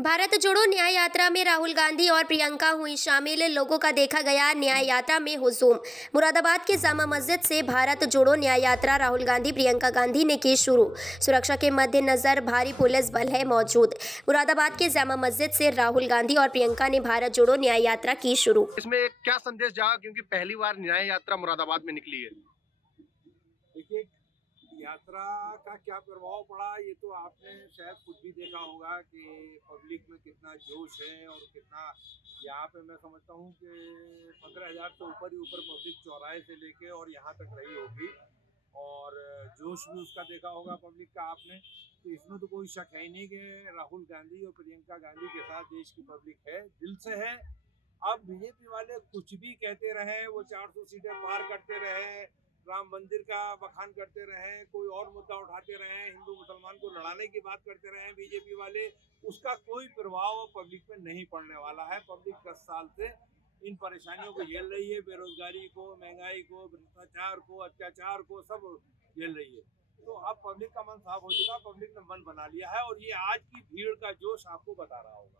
भारत जोड़ो न्याय यात्रा में राहुल गांधी और प्रियंका हुई शामिल। लोगों का देखा गया न्याय यात्रा में हुजूम। मुरादाबाद के जामा मस्जिद से भारत जोड़ो न्याय यात्रा राहुल गांधी प्रियंका गांधी ने की शुरू। सुरक्षा के मद्देनजर भारी पुलिस बल है मौजूद। मुरादाबाद के जामा मस्जिद से राहुल गांधी और प्रियंका ने भारत जोड़ो न्याय यात्रा की शुरू। इसमें क्या संदेश जागा, क्योंकि पहली बार न्याय यात्रा मुरादाबाद में निकली है। देखिए, यात्रा का क्या प्रभाव पड़ा ये तो आपने शायद खुद भी देखा होगा कि पब्लिक में कितना जोश है और कितना यहाँ पे मैं समझता हूँ कि 15,000 से ऊपर ही ऊपर पब्लिक चौराहे से लेके और यहाँ तक रही होगी। और जोश भी उसका देखा होगा पब्लिक का आपने। तो इसमें तो कोई शक है ही नहीं कि राहुल गांधी और प्रियंका गांधी के साथ देश की पब्लिक है, दिल से है। अब बीजेपी वाले कुछ भी कहते रहे, वो 400 सीटें पार करते रहे, राम मंदिर का बखान करते रहे, कोई और मुद्दा उठाते रहे, हिंदू मुसलमान को लड़ाने की बात करते रहे बीजेपी वाले, उसका कोई प्रभाव पब्लिक में नहीं पड़ने वाला है। पब्लिक 10 साल से इन परेशानियों को झेल रही है, बेरोजगारी को, महंगाई को, भ्रष्टाचार को, अत्याचार को, सब झेल रही है। तो अब पब्लिक का मन साफ हो चुका, पब्लिक ने मन बना लिया है और ये आज की भीड़ का जोश आपको बता रहा होगा।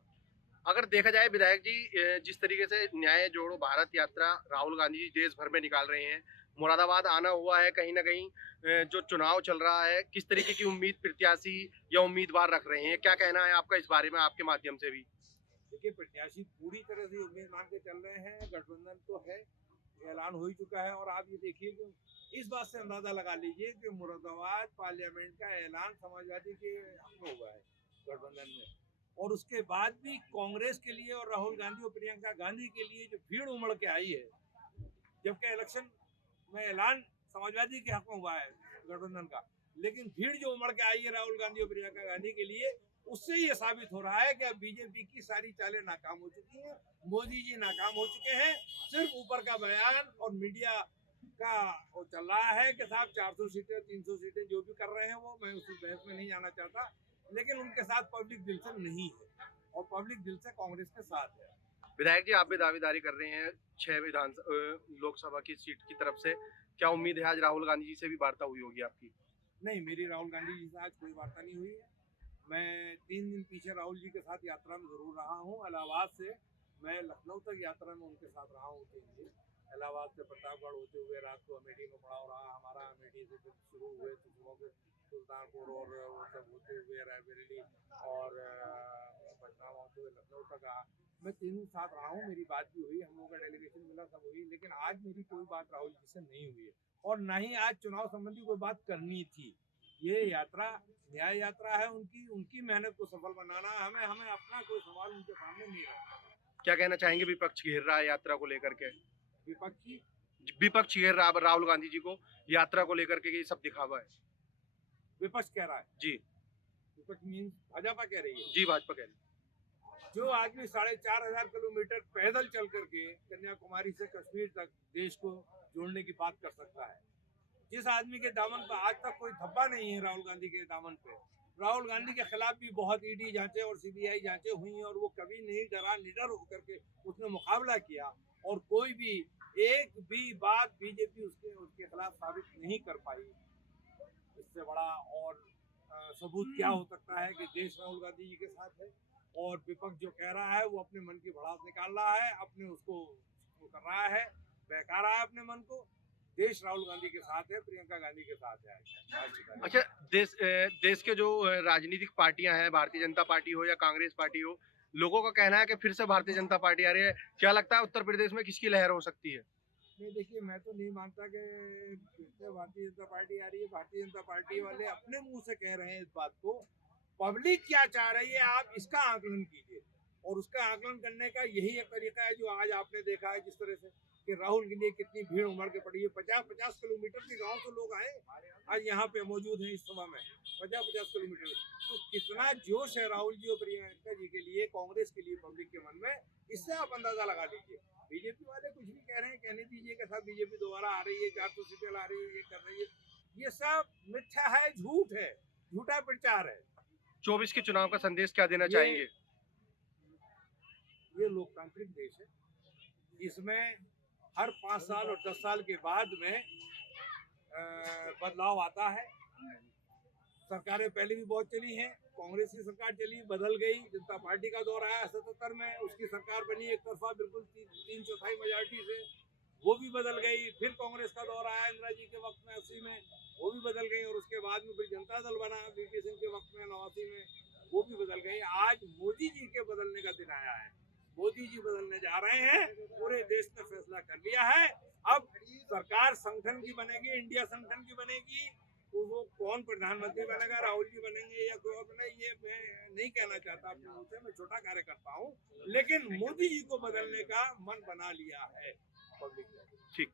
अगर देखा जाए विधायक जी, जिस तरीके से न्याय जोड़ो भारत यात्रा राहुल गांधी जी देश भर में निकाल रहे हैं, मुरादाबाद आना हुआ है, कहीं ना कहीं जो चुनाव चल रहा है, किस तरीके की उम्मीद प्रत्याशी या उम्मीदवार रख रहे हैं, क्या कहना है आपका इस बारे में, आपके माध्यम से भी? देखिए, प्रत्याशी पूरी तरह से उम्मीद मान के चल रहे हैं, गठबंधन तो है, ऐलान हो ही चुका है। और आप ये देखिए कि इस बात से अंदाजा लगा लीजिए कि मुरादाबाद पार्लियामेंट का ऐलान समाजवादी के हक में हुआ है गठबंधन में, और उसके बाद भी कांग्रेस के लिए और राहुल गांधी और प्रियंका गांधी के लिए जो भीड़ उमड़ के आई है, जबकि इलेक्शन में ऐलान समाजवादी के हक में हुआ है गठबंधन का, लेकिन भीड़ जो उमड़ के आई है राहुल गांधी और प्रियंका गांधी के लिए, उससे ये साबित हो रहा है कि अब बीजेपी की सारी चालें नाकाम हो चुकी हैं, मोदी जी नाकाम हो चुके हैं। सिर्फ ऊपर का बयान और मीडिया का वो चल रहा है कि साहब 400 सीटें 300 सीटें जो भी कर रहे हैं, वो मैं उस बहस में नहीं जाना चाहता, लेकिन उनके साथ पब्लिक दिल से नहीं है और पब्लिक दिल से कांग्रेस के साथ है। विधायक जी, आप भी दावेदारी कर रहे हैं 6 लोकसभा की सीट की तरफ से, क्या उम्मीद है आज राहुल गांधी जी से भी वार्ता हुई होगी आपकी? नहीं, मेरी राहुल गांधी जी से आज कोई वार्ता नहीं हुई है। मैं 3 दिन पीछे राहुल जी के साथ यात्रा में जरूर रहा हूँ। इलाहाबाद से मैं लखनऊ तक यात्रा में उनके साथ रहा हूँ 3 दिन। इलाहाबाद से प्रतापगढ़ होते हुए रात को अमेठी में पड़ाव रहा हमारा, अमेठी से फिर शुरू हुए तो सुबह के सुल्तानपुर और वो सब होते हुए रायबरेली और पटना होते हुए लखनऊ तक आया। मैं 3 दिन साथ रहा हूँ, मेरी बात भी हुई, हम लोगों का डेलीगेशन मिला, सब हुई, लेकिन आज मेरी कोई बात राहुल जी से नहीं हुई है और ना ही आज चुनाव संबंधी कोई बात करनी थी। ये यात्रा न्याय यात्रा है, उनकी उनकी मेहनत को सफल बनाना है, हमें हमें अपना कोई सवाल उनके सामने नहीं रखना। क्या कहना चाहेंगे, विपक्ष घेर रहा है यात्रा को लेकर के? विपक्षी विपक्ष घेर रहा है राहुल गांधी जी को यात्रा को लेकर के, ये सब दिखावा है। विपक्ष कह रहा है, जी विपक्ष मीन्स भाजपा कह रही है। जी, भाजपा कह रही है। जो आदमी 4,500 किलोमीटर पैदल चल करके कन्याकुमारी से कश्मीर तक देश को जोड़ने की बात कर सकता है, जिस आदमी के दामन पर आज तक कोई धब्बा नहीं है, राहुल गांधी के दामन पे, राहुल गांधी के खिलाफ भी बहुत ईडी जांचें और सीबीआई जांचें हुई और वो कभी नहीं डरा, निडर होकर के उसने मुकाबला किया और कोई भी एक भी बात बीजेपी उसके उसके खिलाफ साबित नहीं कर पाई। इससे बड़ा और सबूत क्या हो सकता है कि देश राहुल गांधी जी के साथ है और विपक्ष जो कह रहा है वो अपने मन की भड़ास निकाल रहा है, अपने उसको कर रहा है, बहका रहा है अपने मन को। देश राहुल गांधी के साथ है, प्रियंका गांधी के साथ है आज। अच्छा, देश के जो राजनीतिक पार्टियां हैं, भारतीय जनता पार्टी हो या कांग्रेस पार्टी हो, लोगों का कहना है कि फिर से भारतीय जनता पार्टी आ रही है। क्या लगता है उत्तर प्रदेश में किसकी लहर हो सकती है? नहीं, देखिए, मैं तो नहीं मानता कि फिर से भारतीय जनता पार्टी आ रही है। भारतीय जनता पार्टी वाले अपने मुंह से कह रहे हैं इस बात को, पब्लिक क्या चाह रही है आप इसका आकलन कीजिए और उसका आकलन करने का यही एक तरीका है जो आज आपने देखा है, जिस तरह से कि राहुल के लिए कितनी भीड़ उमड़ के पड़ी है। 50-50 किलोमीटर के गांव से लोग आए, आज यहाँ पे मौजूद हैं इस सभा में, 50-50 किलोमीटर। तो कितना जोश है राहुल जी और प्रियंका जी के लिए, कांग्रेस के लिए पब्लिक के मन में, इससे आप अंदाजा लगा लीजिए। बीजेपी वाले कुछ भी कह रहे हैं, कहने दीजिए कि साहब बीजेपी दोबारा आ रही है, 400 सीटें ला रही है, ये कर रही है, ये सब मिथ्या है, झूठ है, झूठा प्रचार है। 24 के चुनाव का संदेश क्या देना चाहेंगे? ये लोकतांत्रिक देश है, इसमें हर 5 साल और 10 साल के बाद में बदलाव आता है। सरकारें पहले भी बहुत चली हैं, कांग्रेस की सरकार चली, बदल गई, जनता पार्टी का दौर आया 77 में, उसकी सरकार बनी एक तरफा बिल्कुल 3/4 मेजॉरिटी से, वो भी बदल गई। फिर कांग्रेस का दौर आया इंदिरा जी के वक्त में 80 में, वो भी बदल गई। और उसके बाद में फिर जनता दल बना वीपी सिंह के वक्त में 89 में, वो भी बदल गई। आज मोदी जी के बदलने का दिन आया है, मोदी जी बदलने जा रहे हैं, पूरे देश ने फैसला कर लिया है। अब सरकार संगठन की बनेगी, इंडिया संगठन की बनेगी, तो वो कौन प्रधानमंत्री बनेगा, राहुल जी बनेंगे या कोई और बनेगा, ये मैं नहीं कहना चाहता अपने मुंह से, मैं छोटा कार्यकर्ता हूँ, लेकिन मोदी जी को बदलने का मन बना लिया है पब्लिक ने। ठीक